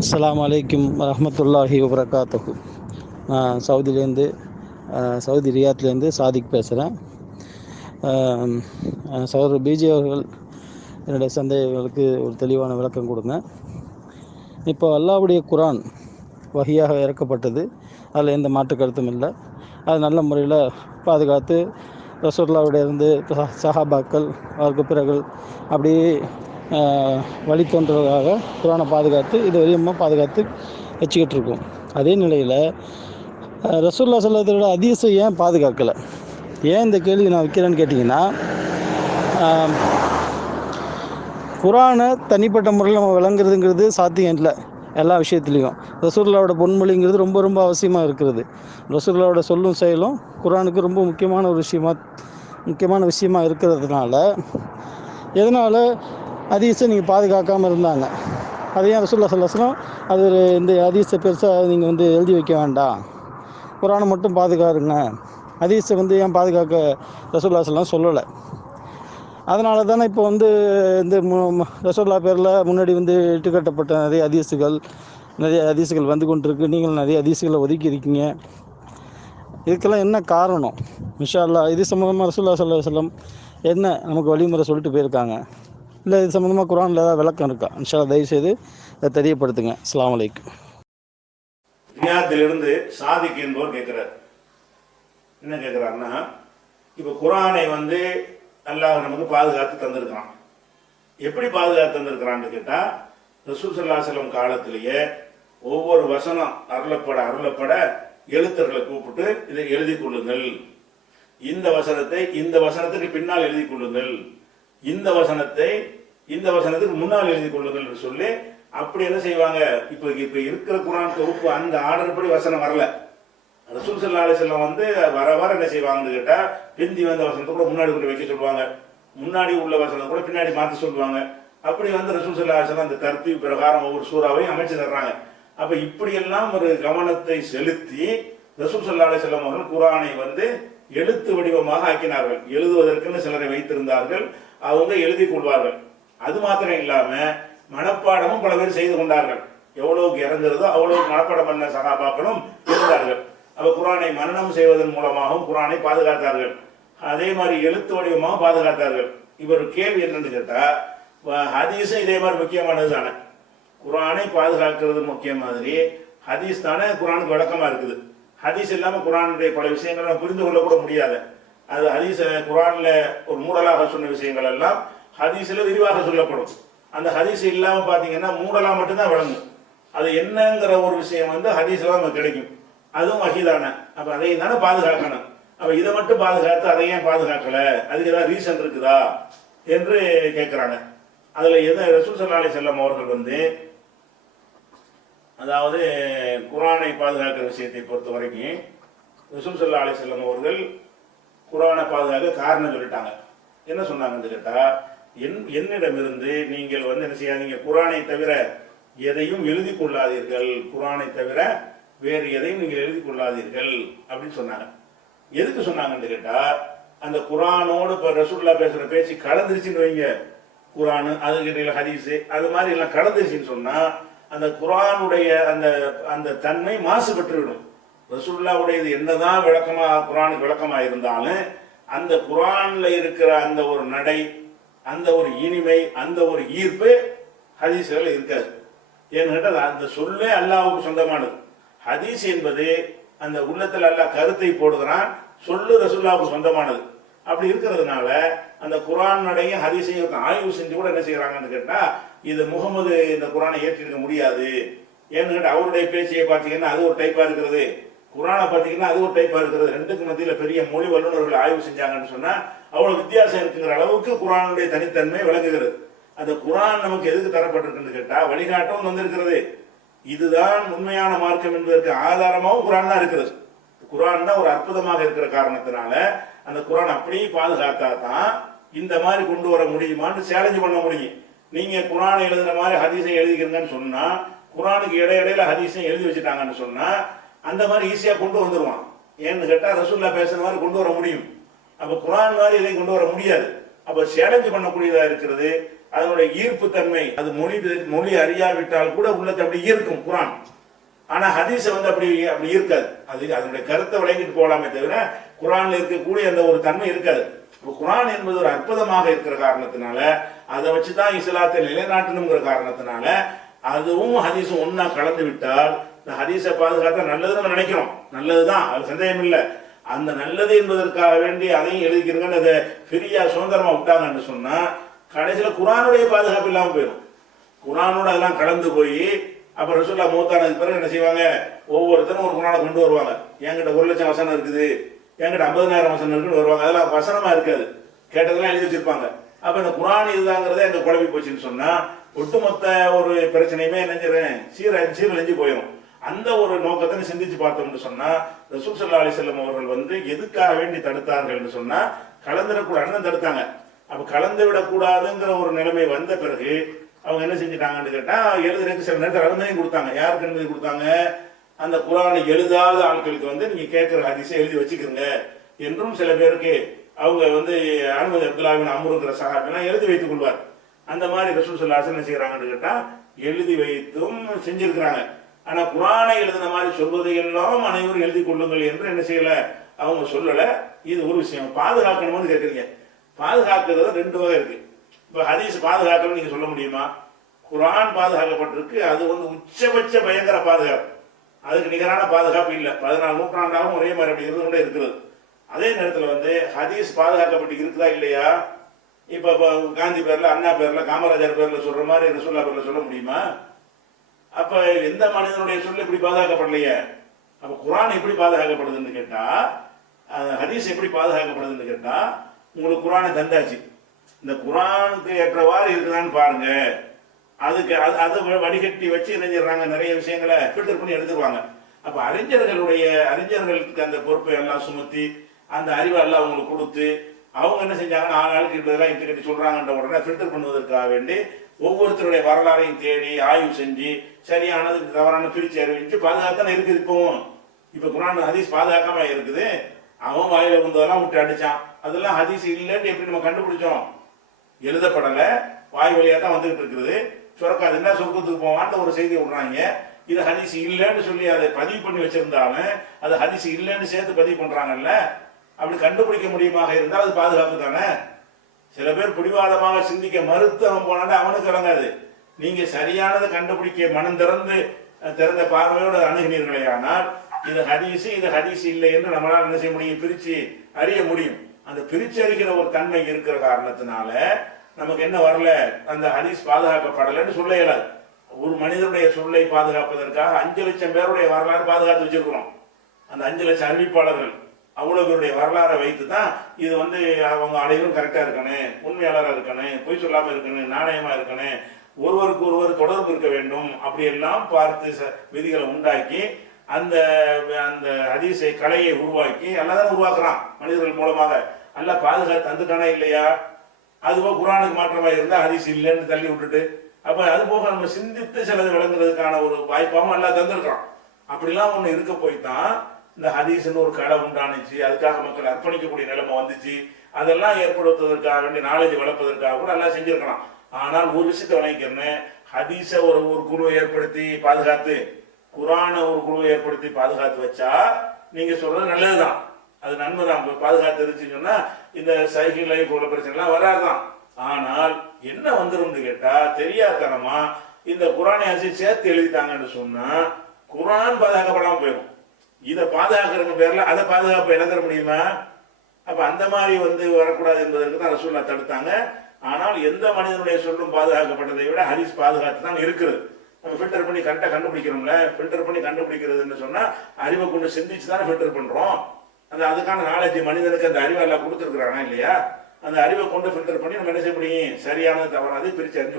அஸ்ஸலாமு அலைக்கும் வரஹ்மத்துல்லாஹி வபரகாத்துஹு. நான் சவுதி ரியாத்லேருந்து சாதிக் பேசுகிறேன். சகோதரர் பிஜே அவர்கள் என்னுடைய சந்தேகங்களுக்கு ஒரு தெளிவான விளக்கம் கொடுங்க. இப்போ அல்லாஹ்வுடைய குரான் வஹியாக இறக்கப்பட்டது, அதில் எந்த மாற்று கருத்தும் இல்லை. அது நல்ல முறையில் பாதுகாத்து ரசூலுல்லாஹ்வுடைய இருந்து சஹாபாக்கள் அவருக்கு பிறகு அப்படியே வழித்தோன்றதாக குரானை பாதுகாத்து இது வரையும் பாதுகாத்து வச்சுக்கிட்டு இருக்கோம். அதே நிலையில் ரசூலுல்லாஹ் ஸல்லல்லாஹு அலைஹி ஹதீஸை ஏன் பாதுகாக்கலை? ஏன் இந்த கேள்வி நான் வைக்கிறேன்னு கேட்டிங்கன்னா, குரானை தனிப்பட்ட முறையில் நம்ம விளங்குறதுங்கிறது சாத்தியம் இல்லை. எல்லா விஷயத்துலேயும் ரசூலுல்லாஹ்வோட பொன்மொழிங்கிறது ரொம்ப ரொம்ப அவசியமாக இருக்கிறது. ரசூலுல்லாஹ்வோட சொல்லும் செயலும் குரானுக்கு ரொம்ப முக்கியமான விஷயமா இருக்கிறதுனால எதனால் ஹதீஸை நீங்கள் பாதுகாக்காமல் இருந்தாங்க? அதையும் ரசூலுல்லாஹ் ஸல்லல்லாஹு அலைஹி வஸல்லம் அது இந்த ஹதீஸை பெருசாக நீங்கள் எழுதி வைக்க வேண்டாம், குரானை மட்டும் பாதுகாருங்க, ஹதீஸை ஏன் பாதுகாக்க ரசூலுல்லாஹ் ஸல்லல்லாஹு அலைஹி வஸல்லம் சொல்லலை? அதனால தானே இப்போ இந்த ரசூலுல்லாஹ் பேரில் முன்னாடி இட்டுக்கட்டப்பட்ட நிறைய ஹதீஸுகள் வந்து கொண்டிருக்கு. நீங்கள் நிறைய ஹதீஸுகளை ஒதுக்கி இருக்கீங்க. இதுக்கெல்லாம் என்ன காரணம்? இன்ஷா அல்லாஹ் இது சம்மந்தமாக ரசூலுல்லாஹ் ஸல்லல்லாஹு அலைஹி வஸல்லம் என்ன நமக்கு வழிமுறை சொல்லிட்டு போயிருக்காங்க? இல்லை இது சம்மந்தமாக குரானில் ஏதாவது விளக்கம் இருக்கா? இன்ஷா அல்லாஹ் தயவுசெய்து அதை தெரியப்படுத்துங்க. அஸ்ஸலாமு அலைக்கும். ரியாத்திலிருந்து சாதிக் என்பவர் கேட்குறார். என்ன கேட்குறாருன்னா, இப்போ குரானை அல்லாஹ் நமக்கு பாதுகாத்து தந்திருக்கிறான். எப்படி பாதுகாத்து தந்திருக்கிறான்னு கேட்டால், ரசூல் ஸல்லல்லாஹு அலைஹி வஸல்லம் காலத்திலேயே ஒவ்வொரு வசனம் அருளப்பட எழுத்தர்களை கூப்பிட்டு இதை எழுதி கொள்ளுங்கள், இந்த வசனத்துக்கு பின்னால் எழுதி கொள்ளுங்கள், இந்த வசனத்துக்கு முன்னால் எழுதி கொள்ளுங்கள் என்று சொல்லி அப்படி என்ன செய்வாங்க. இப்ப இருக்கிற குரான் தொகுப்பு அந்த ஆர்டர் படி வசனம் வரல. ரசூல் ஸல்லல்லாஹு அலைஹி வஸல்லம் வர என்ன செய்வாங்கன்னு கேட்டா, பிந்தி வந்த வசனத்தை கூட முன்னாடி கொண்டு வைக்க சொல்லுவாங்க, முன்னாடி உள்ள வசனத்தை கூட பின்னாடி மாற்ற சொல்லுவாங்க. அப்படி ரசூல் ஸல்லல்லாஹு அலைஹி வஸல்லம் அந்த தர்த்தீப் பிரகாரம் ஒவ்வொரு சூறாவையும் அமைச்சு தர்றாங்க. அப்ப இப்படியெல்லாம் ஒரு கவனத்தை செலுத்தி ரசூல் ஸல்லல்லாஹு அலைஹி வஸல்லம் அவர்கள் குரானை எழுத்து வடிவமாக ஆக்கினார்கள். எழுதுவதற்குன்னு சிலரை வைத்திருந்தார்கள், அவங்க எழுதி கொள்வார்கள். அது மாத்திரம் இல்லாம மனப்பாடமும் பல பேர் செய்து கொண்டார்கள். எவ்வளவுக்கு இறங்குறதோ அவ்வளவுக்கு மனப்பாடம் பண்ண சகாபாக்களும் இருந்தார்கள். அப்ப குரானை மனனம் செய்வதன் மூலமாகவும் குரானை பாதுகாத்தார்கள். அதே மாதிரி எழுத்து வடிவமாக பாதுகாத்தார்கள். இவர் கேள்வி என்னன்னு கேட்டா, ஹதீஸும் இதே மாதிரி முக்கியமானது தானே. குரானை பாதுகாக்கிறது முக்கியம் மாதிரி ஹதீஸ் தானே குரானுக்கு விளக்கமா இருக்குது. ஹதீஸ் இல்லாம குரானுடைய பல விஷயங்களை புரிந்து கொள்ள கூட முடியாது. அது ஹதீஸ் குரான்ல ஒரு மூடலாக சொன்ன விஷயங்கள் எல்லாம் ஹதீஸ்ல விரிவாக சொல்லப்படும். அந்த ஹதீஸ் இல்லாம பாத்தீங்கன்னா மூடலா மட்டும்தான் விளங்கும். அது என்னங்கிற ஒரு விஷயம் ஹதீஸ்ல நமக்கு கிடைக்கும். அதுவும் வஹீதான. அப்ப அதை தானே பாதுகாக்கணும். அப்ப இதை மட்டும் பாதுகாத்து அதை ஏன் பாதுகாக்கல? அதுக்கு ஏதாவது ரீசன் இருக்குதா என்று கேட்கிறாங்க. அதுல ரசூல் ஸல்லல்லாஹு அலைஹி வஸல்லம் அவர்கள் அதாவது குரானை பாதுகாக்கிற விஷயத்தை பொறுத்த வரைக்கும் ரசூல் ஸல்லல்லாஹு அலைஹி வஸல்லம் அவர்கள் குரானை பாதுகாக்க காரணம் சொல்லிட்டாங்க. என்ன சொன்னாங்கன்னு கேட்டா, என்னிடமிருந்து நீங்கள் என்ன செய்யாதீங்க, குரானை தவிர எதையும் எழுதி கொள்ளாதீர்கள், குரானை தவிர வேறு எதையும் நீங்கள் எழுதி கொள்ளாதீர்கள் அப்படின்னு சொன்னாங்க. எதுக்கு சொன்னாங்கன்னு கேட்டா, அந்த குரானோடு இப்ப ரசூலுல்லாஹ் பேசுற பேச்சு கலந்துருச்சுன்னு வைங்க, குரானு அதுக்கிட்ட ஹதீஸ் அது மாதிரி எல்லாம் கலந்துருச்சுன்னு சொன்னா அந்த குரானுடைய அந்த தன்மை மாசுபட்டுவிடும். ரசூலுல்லாஹ்வுடையது என்னதான் குரானுக்கு விளக்கமா இருந்தாலும் அந்த குரான்ல இருக்கிற அந்த ஒரு நடை, அந்த ஒரு இனிமை, அந்த ஒரு ஈர்ப்பு ஹதீஸ்கள் இருக்காது. ஏன்னு கேட்டால் அந்த சொல்லே அல்லாஹ்வுக்கு சொந்தமானது. ஹதீஸ் என்பது அந்த உள்ளத்துல அல்லாஹ் கருத்தை போடுகிறான், சொல்லு ரசூலுல்லாஹ்வுக்கு சொந்தமானது. அப்படி இருக்கிறதுனால அந்த குரான் நடையும் ஹதீஸையும் ஆய்வு செஞ்சு கூட என்ன செய்யறாங்கன்னு கேட்டா, இது முகமது இந்த குரானை ஏற்றிருக்க முடியாது. ஏன்னு கேட்டா அவருடைய பேச்சையை பார்த்தீங்கன்னா அது ஒரு டைப்பா இருக்கிறது, குரானை பார்த்தீங்கன்னா அது ஒரு டைப்பா இருக்கிறது. ரெண்டுக்கு மத்தியில பெரிய மொழி வல்லுநர்கள் ஆய்வு செஞ்சாங்கன்னு சொன்னா அவ்வளவு வித்தியாசம் இருக்குங்கிற அளவுக்கு குரானுடைய தனித்தன்மை விளங்குகிறது. அந்த குரான் நமக்கு எதுக்கு தரப்பட்டிருக்குன்னு கேட்டா வழிகாட்டும் வந்திருக்கிறது. இதுதான் உண்மையான மார்க்கம் என்பதற்கு ஆதாரமாகவும் குரான் தான் இருக்கிறது. குரான் தான் ஒரு அற்புதமாக இருக்கிற காரணத்தினால அந்த குரான் அப்படியே பாதுகாத்தா தான் இந்த மாதிரி கொண்டு வர முடியுமான்னு சேலஞ்சு பண்ண முடியும். நீங்க குரானை எழுதுற மாதிரி ஹதீஸை எழுதிக்கிறீங்கன்னு சொன்னா, குரானுக்கு இடையில ஹதீஸை எழுதி வச்சுட்டாங்கன்னு சொன்னா அந்த மாதிரி ஈஸியா கொண்டு வந்துருவான். ஏன்னு கேட்டா ரசூலுல்லாஹ் பேசுற மாதிரி கொண்டு வர முடியும். அப்ப குரான் மாதிரி இதை கொண்டு வர முடியாது. அப்ப சேலஞ்சு பண்ணக்கூடியதா இருக்கிறது. அதனுடைய ஈர்ப்பு தன்மை, அது மொழி அறியாவிட்டால் கூட உள்ளத்தை அப்படி ஈர்க்கும் குரான். ஆனா ஹதீஸ வந்து அப்படி அப்படி இருக்காது. அது அதனுடைய கருத்தை விளங்கிட்டு போகலாமே தவிர குரான்ல இருக்கக்கூடிய அந்த ஒரு தன்மை இருக்காது. குரான் என்பது ஒரு அற்புதமாக இருக்கிற காரணத்தினால, அதை வச்சுதான் இஸ்லாத்தை நிலைநாட்டணுங்கிற காரணத்தினால அதுவும் ஹதீஸும் ஒன்னா கலந்து விட்டால் இந்த ஹதீஸை பாதுகாத்தா நல்லதுன்னு நம்ம நினைக்கிறோம். நல்லதுதான், அது சந்தேகம் இல்லை. அந்த நல்லது என்பதற்காக வேண்டி அதையும் எழுதிக்கிறீங்கன்னு அதை ஃப்ரீயா சுதந்திரமா விட்டாங்கன்னு சொன்னா கடைசியில குரானுடைய பாதுகாப்பு இல்லாமல் போயிடும். குரானோட அதெல்லாம் கலந்து போய் அப்புறம் ரசூல்லா மூத்தானதுக்கு பிறகு என்ன செய்வாங்க, ஒவ்வொருத்தரும் ஒரு குரானை கொண்டு வருவாங்க. என்கிட்ட 1,00,000 வசனம் இருக்குது, என்கிட்ட 50,000 வசனம் இருக்குன்னு வருவாங்க. அதெல்லாம் வசனமா இருக்காது, கேட்டதெல்லாம் எழுதி வச்சிருப்பாங்க. அப்ப இந்த குரான் இதுதாங்கிறத எங்க குழம்பி போச்சுன்னு சொன்னா ஒட்டுமொத்த ஒரு பிரச்சனையுமே நினைஞ்சிடறேன் சீரழிஞ்சு போயிடும். அந்த ஒரு நோக்கத்தை சிந்திச்சு பார்த்தோம்னு சொன்னா ரசூல் ஸல்லல்லாஹு அலைஹி வஸல்லம் அவர்கள் வந்து எதுக்காக வேண்டி தடுத்தார்கள் சொன்னா கலந்துடக்கூடாதுன்னு தடுத்தாங்க. அப்ப கலந்து விடக்கூடாதுங்கிற ஒரு நிலைமை வந்த பிறகு அவங்க என்ன செஞ்சுட்டாங்கன்னு கேட்டா எழுதுறதுக்கு சில நேரத்தில் அனுமதியும் கொடுத்தாங்க. யாருக்கு அனுமதி கொடுத்தாங்க? அந்த குரானை எழுதாத ஆட்களுக்கு வந்து நீங்க கேட்கிற ஹதீஸை எழுதி வச்சுக்கிறங்க என்றும் சில பேருக்கு அவங்க வந்து அனுமதி அப்துல்லாஹ் பின் அம்ருங்கிற சஹாபிலாம் எழுதி வைத்துக் கொள்வார். அந்த மாதிரி ரசூல் ஸல்லல்லாஹு அலைஹி வஸல்லம் என்ன செய்யறாங்கன்னு கேட்டா எழுதி வைத்தும் செஞ்சிருக்கிறாங்க. ஆனா குரானை எழுதின மாதிரி சொல்வதை எல்லாம் அனைவரும் எழுதி கொள்ளுங்கள் என்று என்ன செய்யல, அவங்க சொல்லல. இது ஒரு விஷயம். பாதுகாக்கணும்னு கேட்குறீங்க. பாதுகாக்கிறது 2 வகை இருக்கு. இப்ப ஹதீஸ் பாதுகாக்கணும்னு நீங்க சொல்ல முடியுமா? குரான் பாதுகாக்கப்பட்டிருக்கு, அது வந்து உச்சபட்ச பயங்கர பாதுகாப்பு, அதுக்கு நிகரான பாதுகாப்பு இல்லை. 14 நூற்றாண்டாகவும் ஒரே மாதிரி அப்படி இருந்து கொண்டே இருக்கிறது. அதே நேரத்தில் வந்து ஹதீஸ் பாதுகாக்கப்பட்டு இருக்குதா இல்லையா? இப்ப காந்தி பேர்ல, அண்ணா பேர்ல, காமராஜர் பேர்ல சொல்ற மாதிரி ரசூல்லா பேர்ல சொல்ல முடியுமா? அப்ப எந்த மனிதனுடைய சொல்ல இப்படி பாதுகாக்கப்படலையே. அப்ப குரான் எப்படி பாதுகாக்கப்படுதுன்னு கேட்டா, ஹதீஸ் எப்படி பாதுகாக்கப்படுதுன்னு கேட்டா, உங்களுக்கு குரானை தந்தாச்சு, இந்த குரானுக்கு ஏற்றவாறு இருக்குதான்னு பாருங்க. அதுக்கு அதை வடிகட்டி வச்சு நினைஞ்சிடறாங்க, நிறைய விஷயங்களை ஃபில்டர் பண்ணி எடுத்துருவாங்க. அப்ப அறிஞர்களுக்கு அந்த பொறுப்பை எல்லாம் சுமத்தி அந்த அறிவை எல்லாம் அவங்களுக்கு கொடுத்து அவங்க என்ன செஞ்சாங்கன்னா 4 நாளுக்கு இதெல்லாம் இட்டு கட்டி சொல்றாங்கன்ற உடனே ஃபில்டர் பண்ணுவதற்காக வேண்டி ஒவ்வொருத்தருடைய வரலாறையும் தேடி ஆய்வு செஞ்சு சரியானது தவறான பிரிச்சு அறிவிச்சு பாதுகாத்தானே இருக்குது. இப்ப குரான் ஹதீஸ் பாதுகாக்காம இருக்குது. அவன் வாயில வந்ததெல்லாம் விட்டு அடிச்சான், அதெல்லாம் ஹதீஸ் இல்லைன்னு எப்படி நம்ம கண்டுபிடிச்சோம்? எழுதப்படல, வாய் வழியா தான் வந்துகிட்டு இருக்குது. சுரக்காதுன்னா சொர்க்கத்துக்கு போவான்னு ஒரு செய்தி விடுறாங்க. இது ஹதீஸ் இல்லைன்னு சொல்லி அதை பதிவு பண்ணி வச்சிருந்தாலும் அது ஹதீஸ் இல்லைன்னு சேர்த்து பதிவு பண்றாங்கல்ல. அப்படி கண்டுபிடிக்க முடியுமாக இருந்தால் அது பாதுகாப்பு தானே. சில பேர் பிடிவாதமாக சிந்திக்க மறுத்து அவன் போனாலே அவனுக்கு இறங்காது. நீங்க சரியானதை கண்டுபிடிக்க மனம் திறந்த பார்வையோடு அணுகினீர்களே ஆனால் இது ஹதீஸ் இல்லை என்று நம்மளால் என்ன செய்ய முடியும், பிரிச்சு அறிய முடியும். அந்த பிரிச்சு அறிகிற ஒரு தன்மை இருக்கிற காரணத்தினால நமக்கு என்ன வரல, அந்த ஹதீஸ் பாதுகாக்கப்படலைன்னு சொல்ல இயலாது. ஒரு மனிதனுடைய சொல்லை பாதுகாப்பதற்காக 5 லட்சம் பேருடைய வரலாறு பாதுகாத்து வச்சிருக்கிறோம். அந்த 5 லட்சம் அறிவிப்பாளர்கள் அவ்வளவு பேருடைய வரலாறை வைத்து தான் இது வந்து அவங்க அனைவரும் கரெக்டா இருக்கணும், உண்மையாளராக இருக்கணும், பொய் சொல்லாம இருக்கணும், நாணயமா இருக்கணும், ஒருவருக்கு ஒருவர் தொடர்பு இருக்க வேண்டும், அப்படி எல்லாம் பார்த்து விதிகளை உண்டாக்கி அந்த அந்த ஹதீஸை கலையை உருவாக்கி அல்லாதான் உருவாக்குறான் மனிதர்கள் மூலமாக. அல்ல பாதுகாத்து தந்துட்டானா இல்லையா? அதுபோக குரானுக்கு மாற்றமாக இருந்தால் ஹதீஸ் இல்லைன்னு தள்ளி விட்டுட்டு அப்ப அது போக நம்ம சிந்தித்து சிலது விளங்குறதுக்கான ஒரு வாய்ப்பாகவும் எல்லாம் தந்திருக்கிறோம். அப்படிலாம் ஒண்ணு இருக்க போய்தான் இந்த ஹதீஸ்ன்னு ஒரு கடை உண்டானுச்சு, அதுக்காக மக்கள் அர்ப்பணிக்கக்கூடிய நிலைமை வந்துச்சு. அதெல்லாம் ஏற்படுத்துவதற்காக வேண்டிய நாலேஜ் வளர்ப்பதற்காக கூட எல்லாம் செஞ்சிருக்கலாம். ஆனால் ஒரு விஷயத்தை வழங்கிக்கிறேன், ஹதீஸ ஒரு குழுவை ஏற்படுத்தி பாதுகாத்து, குரான ஒரு குழுவை ஏற்படுத்தி பாதுகாத்து வச்சா நீங்க சொல்றது நல்லதுதான், அது நன்மைதான். பாதுகாத்து இருந்துச்சுன்னு சொன்னா இந்த சைக்கிள் லைஃப் உள்ள பிரச்சனை எல்லாம் வராதுதான். ஆனால் என்ன வந்துடும் கேட்டா தெரியாதனமா இந்த குரானை சேர்த்து எழுதிட்டாங்கன்னு சொன்னா குரான் பாதுகாக்கப்படாம போயிடும். இதை பாதுகாக்கிற பேர்ல அதை பாதுகாப்பு இழந்துட முடியுமா? அப்ப அந்த மாதிரி வரக்கூடாது என்பதற்கு தான் ரசூல்லா தடுத்தாங்க. ஆனால் எந்த மனிதனுடைய சொல்லும் பாதுகாக்கப்பட்டதை விட ஹதீஸ் பாதுகாத்து தான் இருக்கிறது. நம்ம ஃபில்டர் பண்ணி கரெக்டாக கண்டுபிடிக்கிறோம்ல. ஃபில்டர் பண்ணி கண்டுபிடிக்கிறதுன்னு சொன்னா அறிவை கொண்டு சிந்திச்சு தானே ஃபில்டர் பண்றோம். அதுக்கான நாலேஜ் மனிதனுக்கு அந்த அறிவை எல்லாம் கொடுத்துருக்குறானா இல்லையா? அந்த அறிவை கொண்டு ஃபில்டர் பண்ணி நம்ம என்ன செய்ய முடியும், சரியானது தவறாது பிரிச்சு அறிஞ்சு